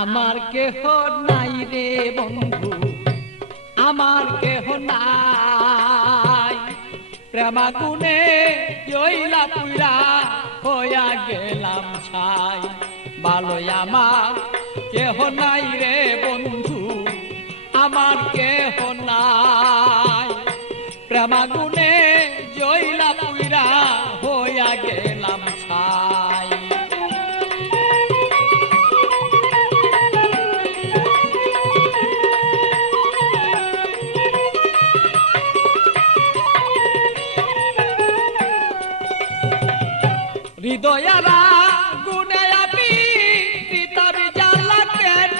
আমার কেহ নাই রে বন্ধু, আমার কেহ নাই। প্রেমাগুনে জইলা পুরা হইয়া গেলাম ছাই। ভালোই আমার কেহ নাই রে বন্ধু, আমার কেহ নাই। প্রেমাগুনে জইলা পুরা হইয়া গেলাম ছাই। হৃদয়ারা গুনে আমি পিতার জ্বালা কেন,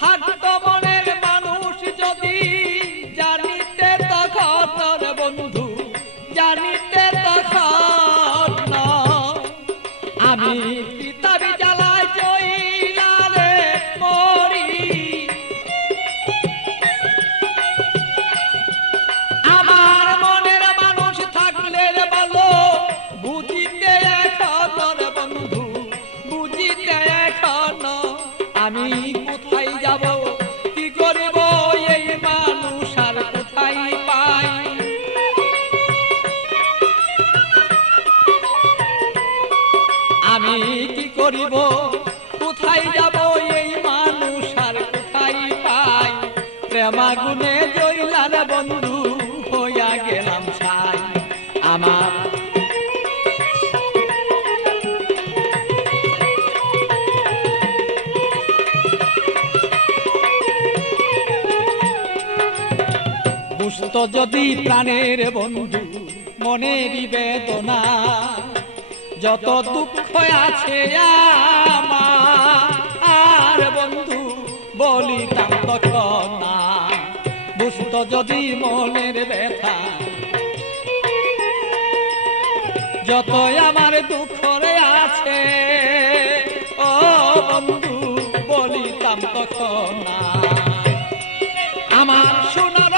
থাকতো মনের মানুষ যদি জানিতে তখন বন্ধু, জানিতে তখন আমি পিতার জ্বালায় জইলা রে মরি। আমার মনের মানুষ থাকলে ভালো বুঝিতে এখন বন্ধু, বুঝিতে এখন আমি কোথায় যাব, কি করিব এই মানুষ আর কোথায় পাই। আমি কি করিব, কোথায় যাব এই মানুষ আর কোথায় পাই। প্রেমাগুনে জইলার বন্ধু হইয়া গেলাম ছাই। আমার বুঝত যদি প্রাণের বন্ধু মনেরই বেদনা, যত দুঃখ আছে আমার বন্ধু বলিতাম তখন না। বুঝত যদি মনের ব্যথা, যত আমার দুঃখ আছে ও বন্ধু বলিতাম তখন না। আমার সোনার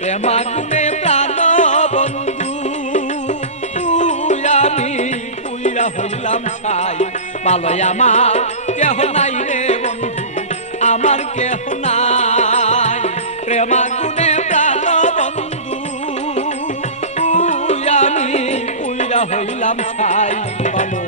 প্রেমাগুনে প্রাণ বন্ধু তুই আমি পুইরা হইলাম ছাই। ভালোই আমার কেহ নাই রে বন্ধু, আমার কেহ নাই। প্রেমাগুনে প্রাণ বন্ধু তুই আমি পুইরা হইলাম ছাই। ভালো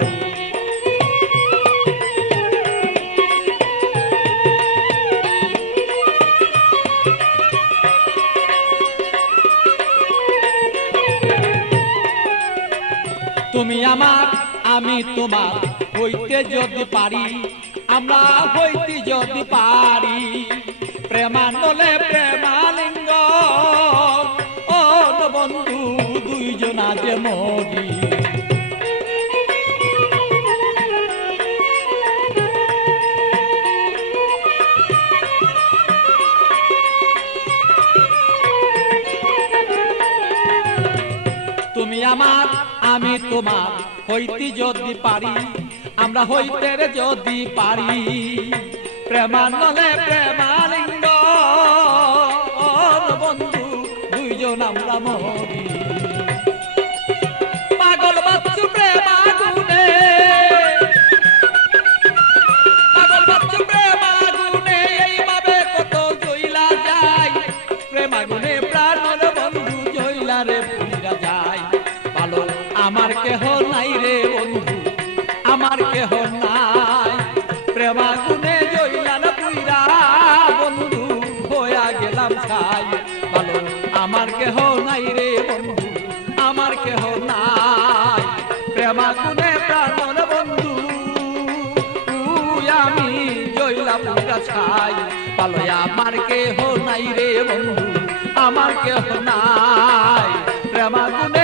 তুমি আমার আমি তোমার হইতে যদি পারি, আমরা হইতে যদি পারি। প্রেমানলে প্রেমালিঙ্গ ও বন্ধু দুইজনা যে মরি। তুমি আমার আমি তোমার হইতে যদি পারি, আমরা হইতে যদি পারি। প্রেমানলে প্রেমালিঙ্গ বন্ধু দুইজন আমরা মরি। পাগল বাচ্চু প্রেমাগুনে, পাগল বাচ্চু প্রেমাগুনে এইভাবে কত জইলা যায়। প্রেমাগুনে প্রাণর বন্ধু জইলা রে পুইরা যায়। ভালো আমার কেহ নাই রে বন্ধু, আমার কেহ নাই। প্রেমাগুনে জইলার পুইরা বন্ধু হইয়া গেলাম ছাই। ভালো আমার কেহ নাই রে বন্ধু, আমার কেহ নাই। প্রেমাগুনে প্রাণর বন্ধু তুই আমি জইলা পুইরা ছাই। ভালো আমার কেহ নাই রে বন্ধু, আমার কেহ নাই। প্রেমাগুনে